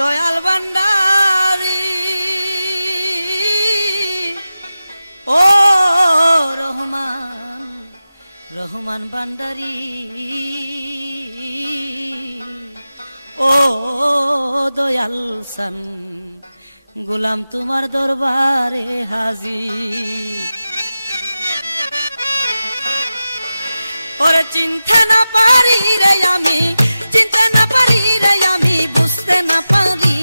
দয়াল ভান্ডারী ও রহমান রহমান ভান্ডারী ও দয়াল সান গোলাম তোমার দরবারে হাজির। ওরে চিনতে না পারি রে আমি, চিনতে না পারি রে আমি, বুঝতে না পারি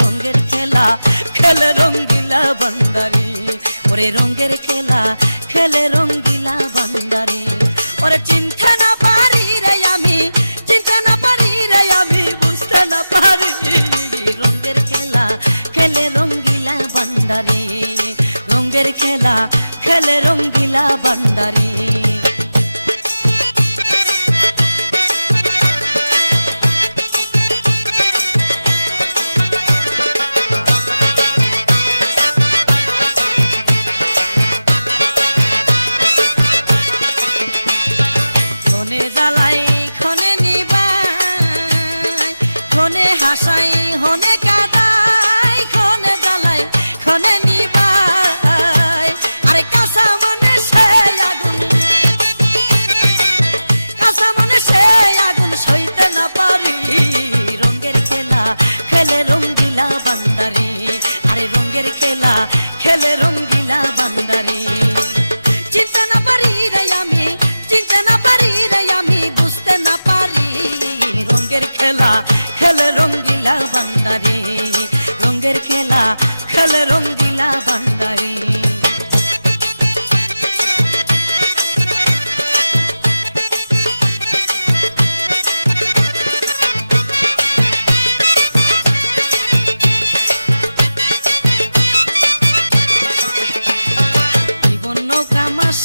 রঙের খেলা খেলে রঙ্গিলা ভান্ডারী। ওরে রঙের খেলা খেলে রঙ্গিলা ভান্ডারী। ওরে চিনতে না পারি রে আমি, চিনতে না পারি রে আমি, বুঝতে না পারি রঙের খেলা খেলে রঙ্গিলা ভান্ডারী। রঙের খেলা খেলে রঙ্গিলা ভান্ডারী। খেলে রঙ্গিলা ভান্ডারী। চিনতে না পারি রে আমি, চিনতে না পারি রে আমি, বুঝতে না পারি রঙের খেলা খেলে রঙ্গিলা ভান্ডারী। রঙের খেলা খেলে রঙ্গিলা ভান্ডারী।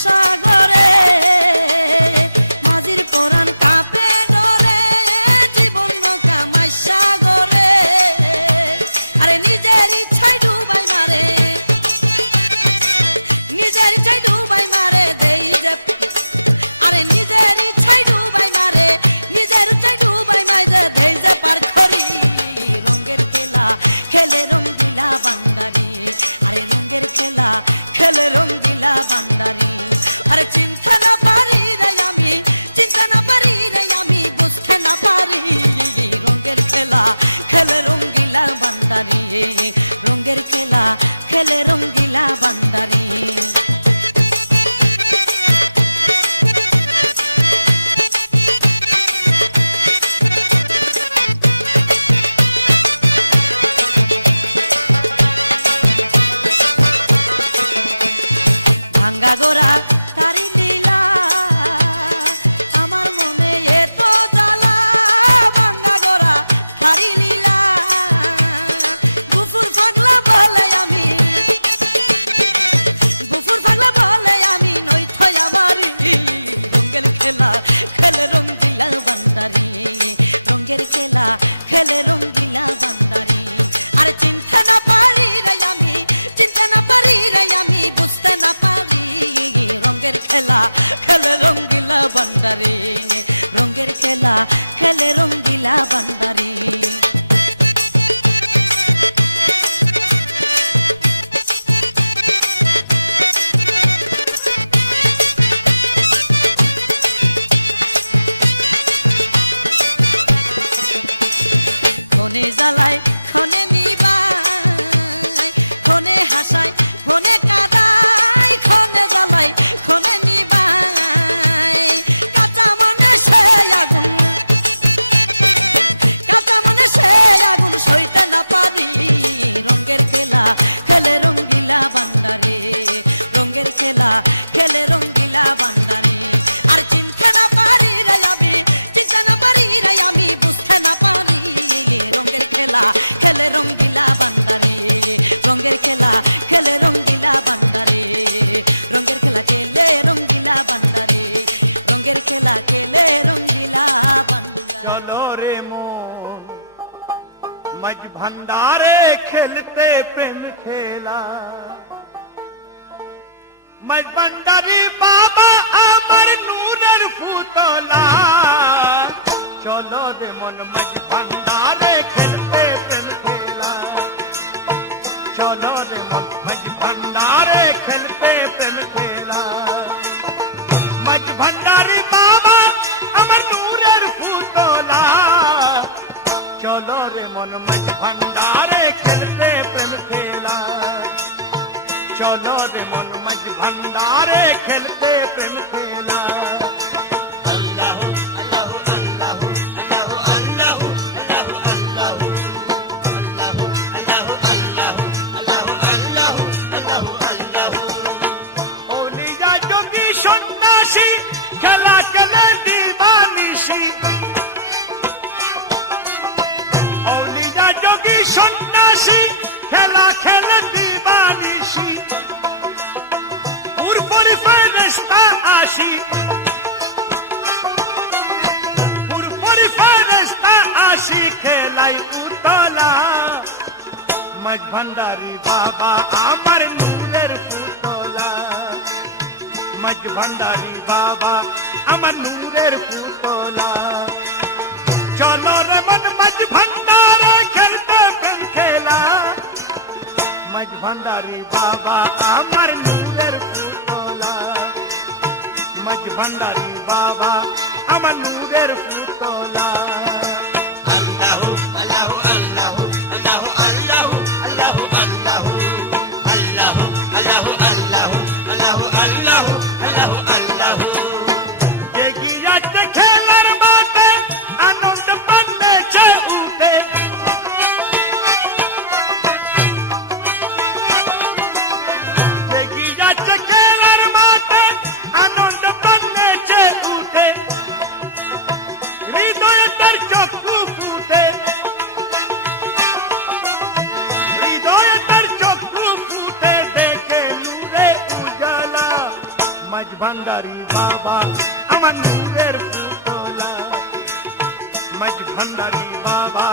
সাগরে মাঝির পরাণ কাঁপে ডরে, জীবন নৌকা মাই সাগরে আরে নিজের ইচ্ছায় ডুবাই মারে, নিজের ইচ্ছায় ডুবাই মারে দেই যে আরে নিজের ইচ্ছায় ডুবাই মারে, নিজের ইচ্ছায় ডুবাই মাই যে দেই যে পার করি রঙের খেলা খেলে রঙ্গিলা ভান্ডারী। আরে রঙের খেলা খেলে রঙ্গিলা ভান্ডারী। আরে চিনতে না পারি রে আমি, চিনতে না পারি রে আমি, বুঝতে না পারি রঙের খেলা খেলে রঙ্গিলা ভান্ডারী। রঙের খেলা খেলে রঙ্গিলা ভান্ডারী। ভাঙ্গা গোরা তারি লীলা আমার মনে এত জ্বালা, ভাঙ্গা গোরা তারি লীলা গুফুর পাগলা বলে আমি, গুফুর পাগলা বলে আমি নই থই আমারি রঙের খেলা খেলে রঙ্গিলা ভান্ডারী। রঙের খেলা খেলে রঙ্গিলা ভান্ডারী। আরে চিনতে না পারি রে আমি, চিনতে না পারি রে আমি, বুঝতে না পারি রঙের খেলা খেলে রঙ্গিলা ভান্ডারী। রঙের খেলা খেলে রঙ্গিলা ভান্ডারী। ক্ষণে জ্বালায় ক্ষণে নিবাই, ক্ষণে হাসায় ক্ষণে কাঁদায়, ক্ষণে জ্বালায় ক্ষণে নিবাই, কাঁচা মনে সে আগুন, কাঁচা মনে সে আগুন সইতে না পারি রঙের খেলা খেলে রঙ্গিলা ভান্ডারী। রঙের খেলা খেলে রঙ্গিলা ভান্ডারী। আর চিনতে না পারি রে আমি, চিনতে না পারি রে আমি, বুঝতে না পারি রঙের করে মন মাঝ ভান্ডারে খেলতে প্রেম খেলা মাঝ ভান্ডারি বাবা আমার নূরের পুতলা চলো রে মন মাঝ ভান্ডারে খেলতে প্রেম খেলা চলো রে মন মাঝ ভান্ডারে খেলতে প্রেম খেলা মাঝ ভান্ডারি বাবা আমার নূরের পুতলা চলো রে মন মাঝ ভান্ডারে খেলতে প্রেম খেলা চলো রে মন মাঝ ভান্ডারে খেলতে প্রেম খেলা খেলা খেলে দিবানিশি औलिया जोगी सन्यासी खेला खेले दिवानिशी पुरपुरी फेरेस्ता आशी पुरपुरी फेरेस्ता आशी खेलाई उतला मज भंडारी बाबा आमर नूरेर पुतला मज भंडारी बाबा आमर नूरेर पुतला चलो रे मन मज भंडारे खेलते प्रेम खेला मज भंडारी बाबा आमर नूरेर पुतला मज भंडारी बाबा आमर नूरेर पुतला अल्लाहु अल्लाहु अल्लाहु अल्लाहु अल्लाहु अल्लाहु अल्लाहु अल्लाहु अल्लाहु अल्लाहु अल्लाहु अल्लाहु अल्लाहु अल्लाहु ये गिया ते खेलर बाटे आनंद पन्ने चे उठे ये गिया ते खेलर बाटे आनंद पन्ने चे उठे हृदय तर चक्कू फूटे हृदय तर चक्कू फूटे देखे नूरे उजाला मज भंडारी बाबा আমার নূরের পুতলা মজ ভন্ডারি বাবা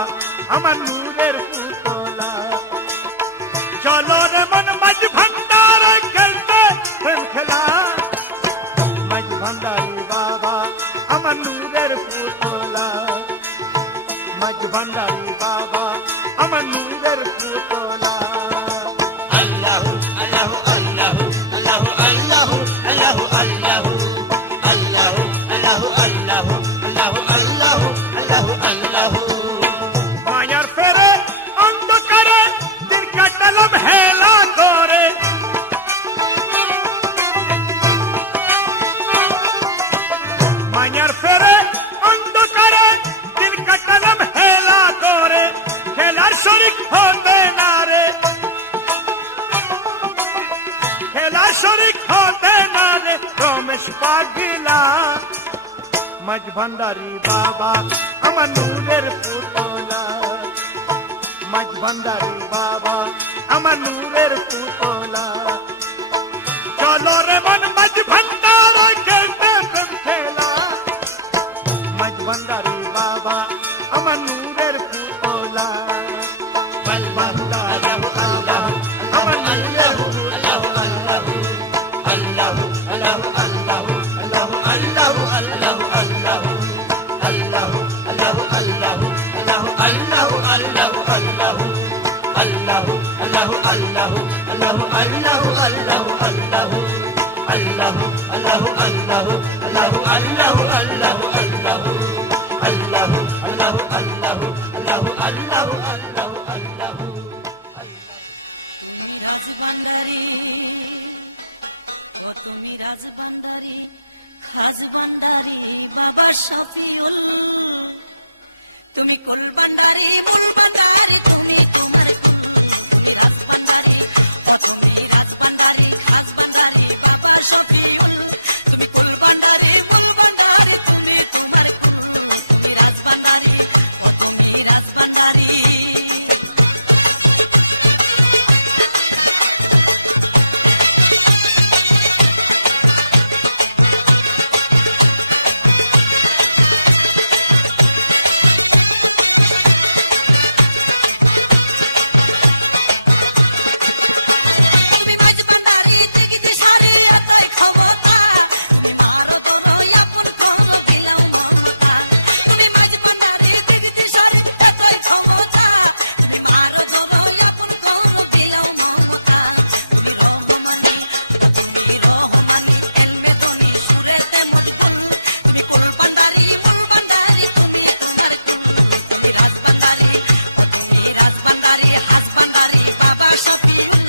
আমার নূরের পুতলা চলো রে মন মজ ভন্ডারে খেলতে প্রেম খেলা মজ ভন্ডারি বাবা আমার নূরের পুতলা মজ ভন্ডারি বাবা আমার নূরের পুতলা আল্লাহু আল্লাহু আল্লাহু আল্লাহু আল্লাহু আল্লাহু আল্লাহু মায়ার ফেরে অন্ধকারে দিন কাটালাম হেলা করে মায়ার ফেরে অন্ধকারে দিন কাটালাম হেলা করে খেলার শরীক হতে না রে খেলার শরীক হতে না রে রমেশ পাগলা मज भंडारी बाबा আমার নূরের পুতলা মজ ভন্ডারি বাবা আমার নূরের পুতলা চলো রে মন মজ ভন্ডারে খেলতে প্রেম খেলা মজ ভন্ডারি বাবা আমার নূরের পুতলা মজ ভন্ডারি বাবা আমার নূরের পুতলা আল্লাহু আল্লাহু আল্লাহু আল্লাহু আল্লাহু আল্লাহু তুমি রাজভান্ডারি ও তুমি রাজভান্ডারি খাজভান্ডারি বাবা শফিউল তুমি কুল ভান্ডারি মূল ভান্ডারি তুমি তোমার কুল তুমি রাজভান্ডারি ও তুমি রাজভান্ডারি খাজভান্ডারি বাবা শফিউল তুমি কুল ভান্ডারি মূল ভান্ডারি তুমি তোমার কুল তুমি রাজভান্ডারি ও তুমি রাজভান্ডারি বাবা শফিউল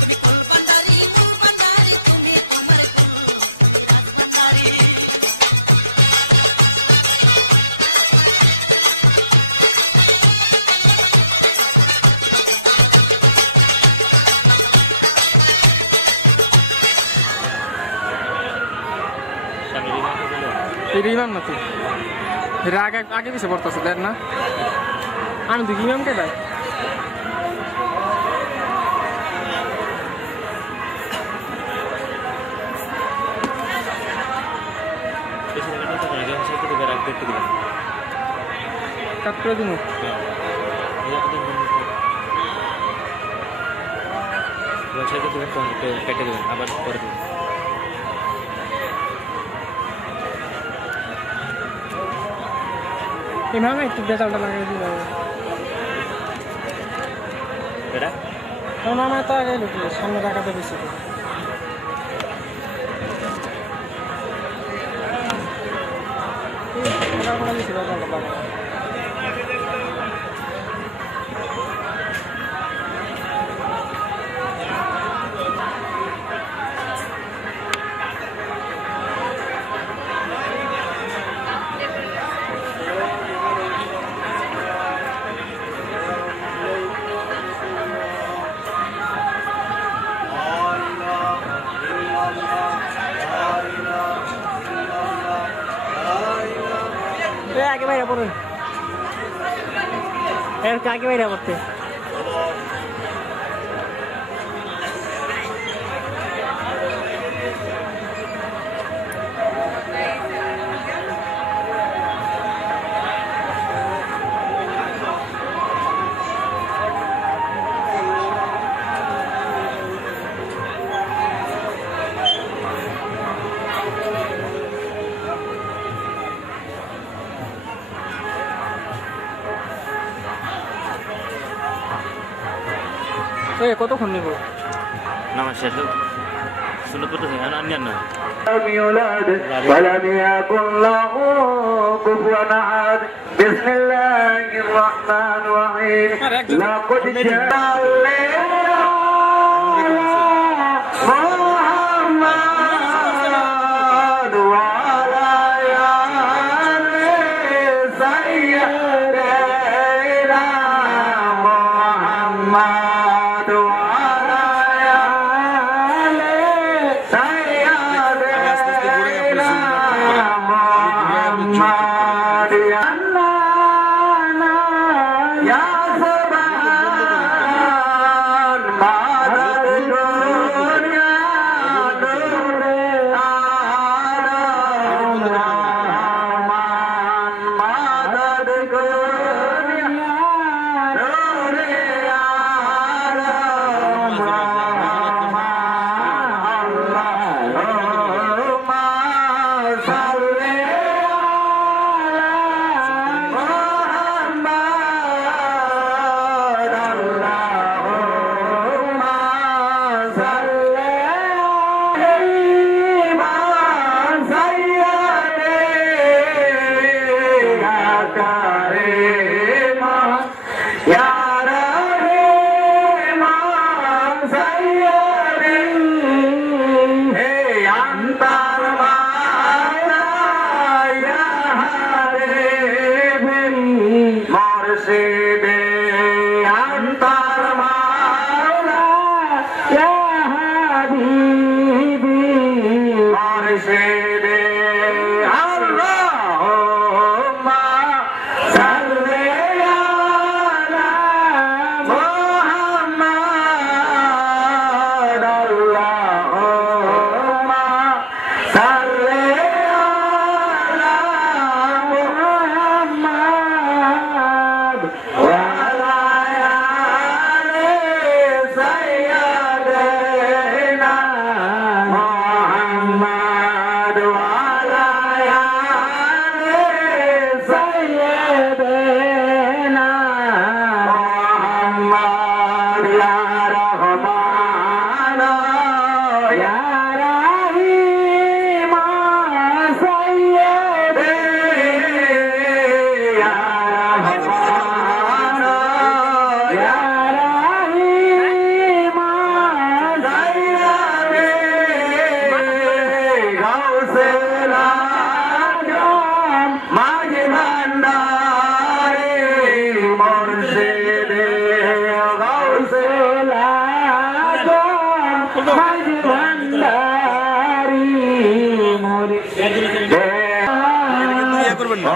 তুমি কুল ভান্ডারি মূল ভান্ডারি তুমি তোমার কুল তুমি রাজ ভান্ডারি ইমাম না তো এরা আগে আগে পিছিয়ে পড়তেছে দেখ না আমি দুই ইমাম কে দেয় কাট করে দিন কেটে দেবেন আবার করে দেবেন ইমাম একটু বেতালটা লাগাই দিল এটা মামা তো আগে লুকিয়ে সামনে রাখাতে বেশি বেতালটা লাগা আগে বাইরে পড়ুন এর আগে বাইরে পড়তে কতক্ষণ নেব নমস্কার শুনে পড়তেছে আনিয়ান না لم يولد ولم يكن له كفوا احد بسم الله الرحمن الرحيم لقد جاء محمد وعلى آله سيدنا محمد وعلى কিন্তু ইয়ে করবেন না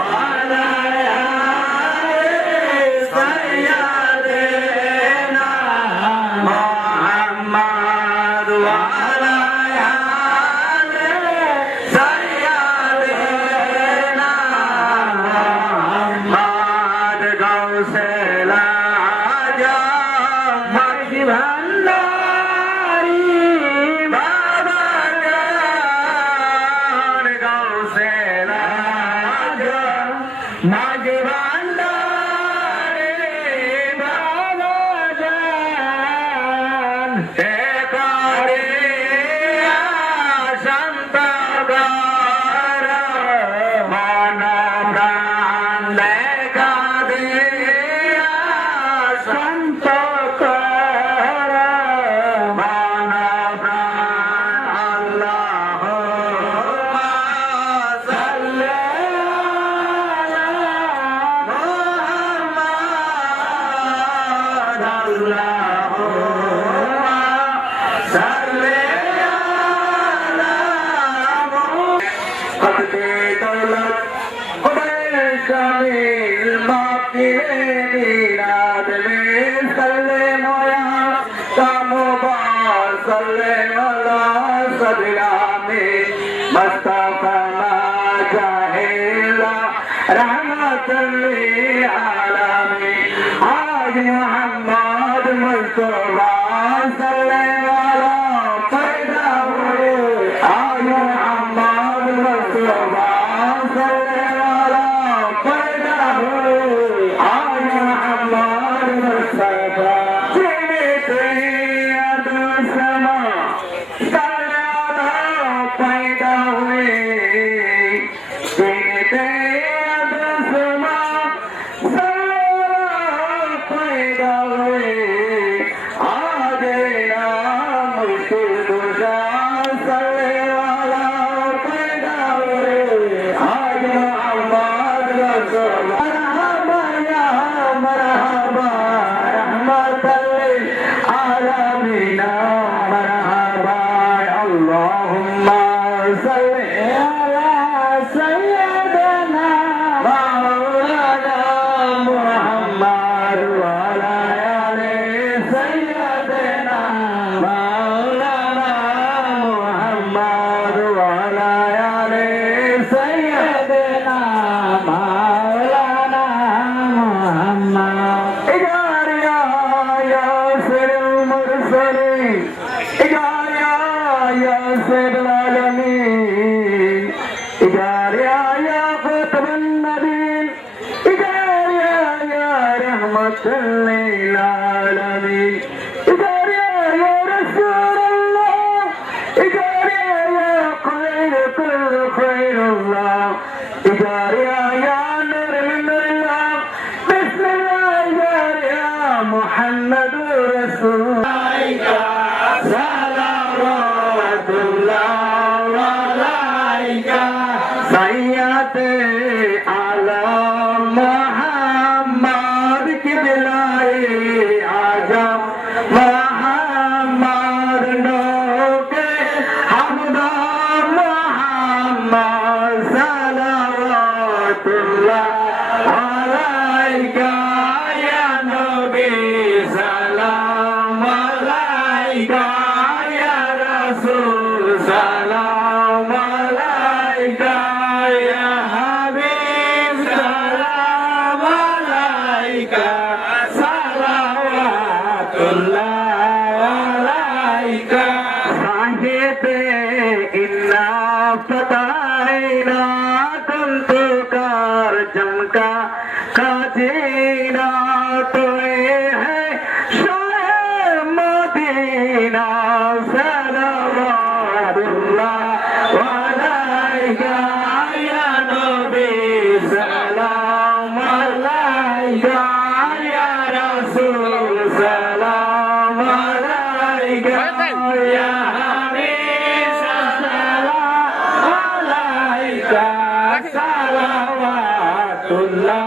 Salawatullah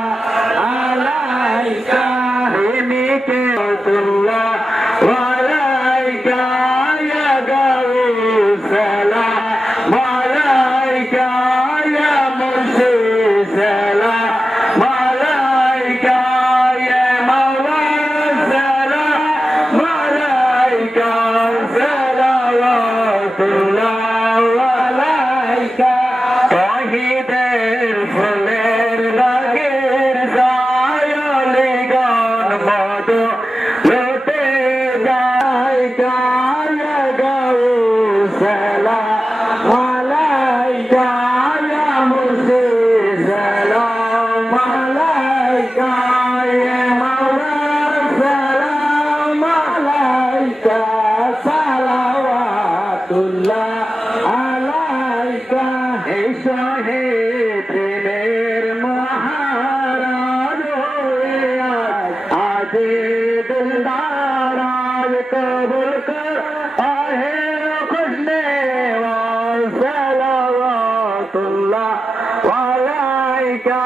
alaika नाचे दिलदार कबूल कर आहे खुशने सलावतुल्लाह वालैका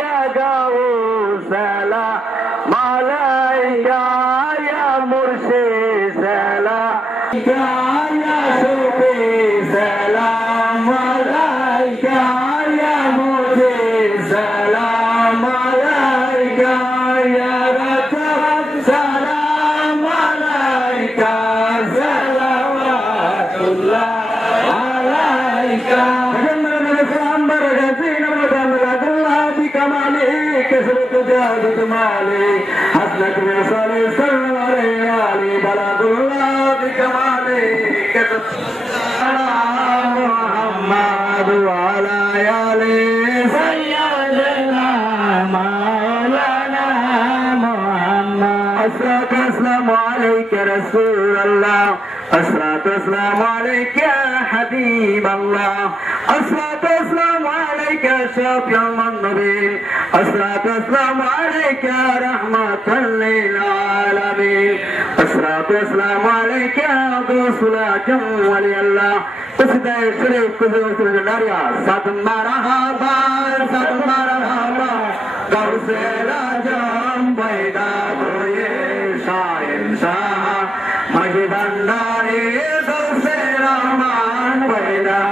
या गौसला मालैका या मुर्शिद सलाम या सूफी सलाम वालैका या मुर्शिद सलाम वालैका या रसूल सलाम वालैका सलावतुल्लाह वालैका كسرت جادت مالي حسنك وصلي صلى علي بلغ الله بكمالي كسرت محمد وعلى آله سيدنا مولانا محمد الصلاة والسلام عليك رسول الله الصلاة والسلام عليك يا حبيب الله الصلاة والسلام عليك يا شفيع المذنبين الصلاة والسلام عليك يا رحمة للعالمين الصلاة والسلام عليك يا رسول ولي الله تسدى الشريف كذوة الجناريا سات مرحبا قوس الأجام بيدا بوي شاين شاه مجد الناري قوس الرحمن بيدا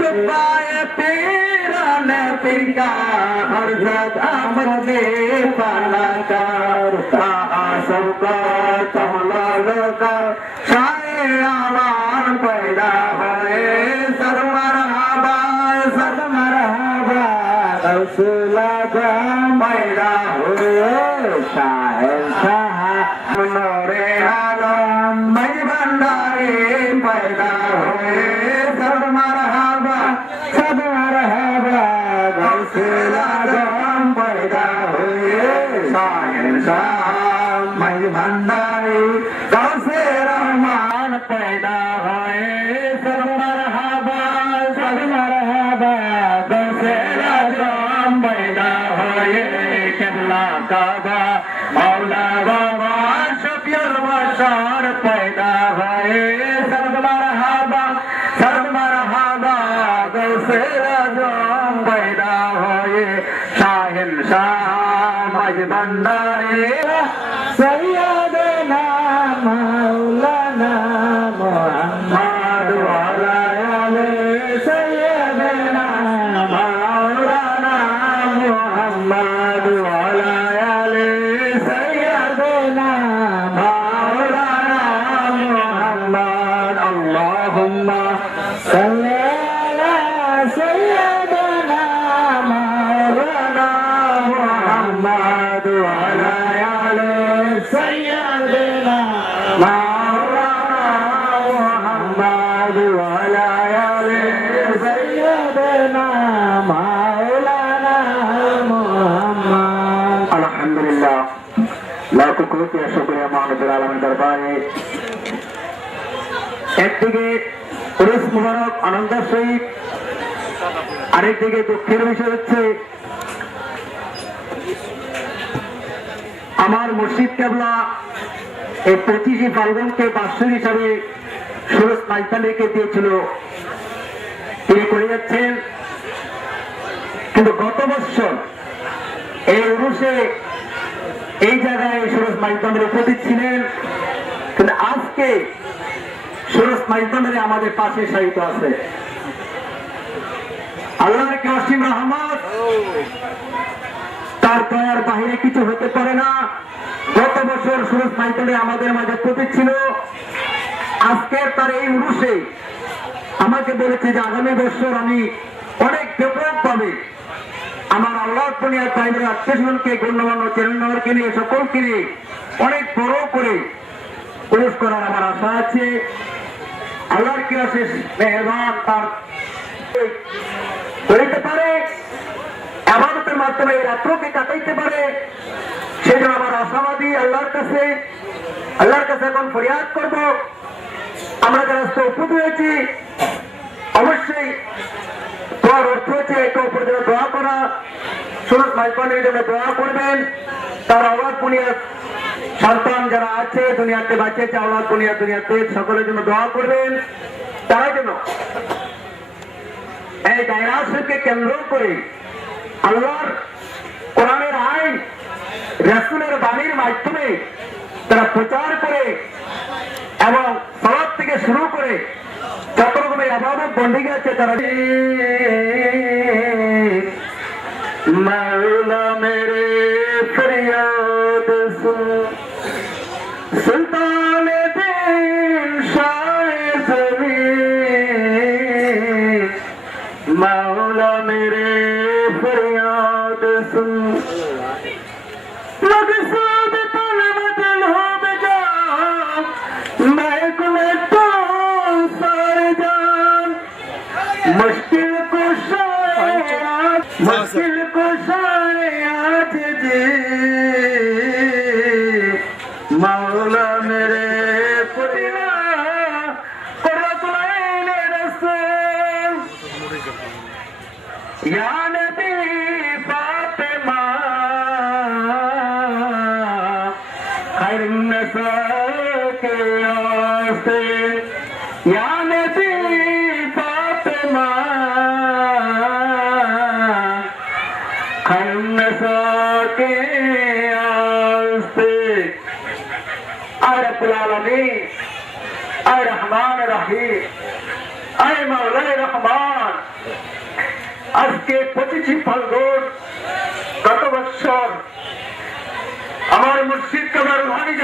چپائے پیران پیکا حرزت آمد پالا کرتا سب کا تملال کر شاہ آوان پیدا ہوئے سر مرحبا رسول اعظم پیدا ہوئے شاہ نور عالم مئی بھنڈاری پیدا ہوئے سب مرحبا رسول اعظم پیدا ہوئے شاہ مئی بھنڈاری غوث رحمان پیدا ہوئے سب مرحبا غوث اعظم پیدا ہوئے قبلہ کعبہ مولا بابا شفیع البشر پیدا ہوئے سب مرحبا غوث اعظم پیدا ہوئے شاہنشاہ مج بھنڈاری سیدنا مولانا محمد وعلى آله سيدنا مولانا محمد وعلى آله سيدنا مولانا محمد اللهم صل على سيدنا مولانا محمد وعلى آله سيدنا مولانا محمد وعلى آله سيدنا مولانا محمد الحمد لله لا تكوت يا شكر يا محمد العالمين দরবারে একদিকে পুরুষ মুবারক আনন্দের সহিত আরেকদিকে দুঃখের বিষয় হচ্ছে আমার মুর্শিদ কেবলা এই 25 ফাল্গুনকে বাৎসরিক হিসাবে সুরজ মাইতালিকে দিয়েছিল, তিনি করে যাচ্ছেন। কিন্তু গত বছর এই উরুষে এই জায়গায় সুরজ মাইতালের উপস্থিত ছিলেন, কিন্তু আজকে সুরজ মাইতালের আমাদের পাশে সাহিত্য আছে। আল্লাহর কি অসীম রহমত, তার দয়ার বাহিরে কিছু হতে পারে না। গত বছর সুরজ মাইতালে আমাদের মাঝে উপস্থিত ছিল, আজকে তার এই উরুষে আমাকে বলেছে যে আগামী বছর আমি অনেক ব্যাপক পাবে আমার আল্লাহ দুনিয়ার বাইরের আত্মীয়স্বজনকে গণ্যমান্য চেরুন্নরকে নিয়ে সকলকে নিয়ে অনেক বড় করে উরুষ করার আমার আশা আছে। আল্লাহর কি অশেষ মেহেরবান তার করিতে পারে, ইবাদতের মাধ্যমে এই রাত্রকে কাটাইতে পারে, সেজন্য আমার আশাবাদী আল্লাহর কাছে এখন ফরিয়াদ করব। আমরা যারা উপস্থিত হয়েছি অবশ্যই দোয়ার অর্থ হচ্ছে একে অপরের জন্য দোয়া করা। সুরজ মাইপানের জন্য দোয়া করবেন, তার আওয়াজ বুনিয়াদ সন্তান যারা আছে দুনিয়াতে বাঁচে চাওলা দুনিয়াতে সকলের জন্য দোয়া করবেন। তারা যেন এই ডাইনাসরকে কেন্দ্র করে আল্লাহর কোরআনের আইন রাসূলের বাণীর মাধ্যমে তারা প্রচার করে এবং সালাত থেকে শুরু করে যত রকমের ইবাদত বন্দেগী আছে তারা মাওলা মেরে ফরিয়াদ সুন সুলতান দিন শাহ জमीन মাওলা মেরে ফরিয়াদ সুন मकसूद तलब दिल हो बजा महकुम तो सार जान मुश्किल को आज जी मौला मेरे पुरिया कुर्रतुल ऐन रसूल या नबी फातिमा खैर नसा के आस्ते या नबी फातिमा खैर नसा के आस्ते आय रब्बुल आलमीन आय रहमान रहीम आय मौला रहमान আজকে 25 ফাল্গুন গত বছর আমার মুর্শিদ কাবার রুহানি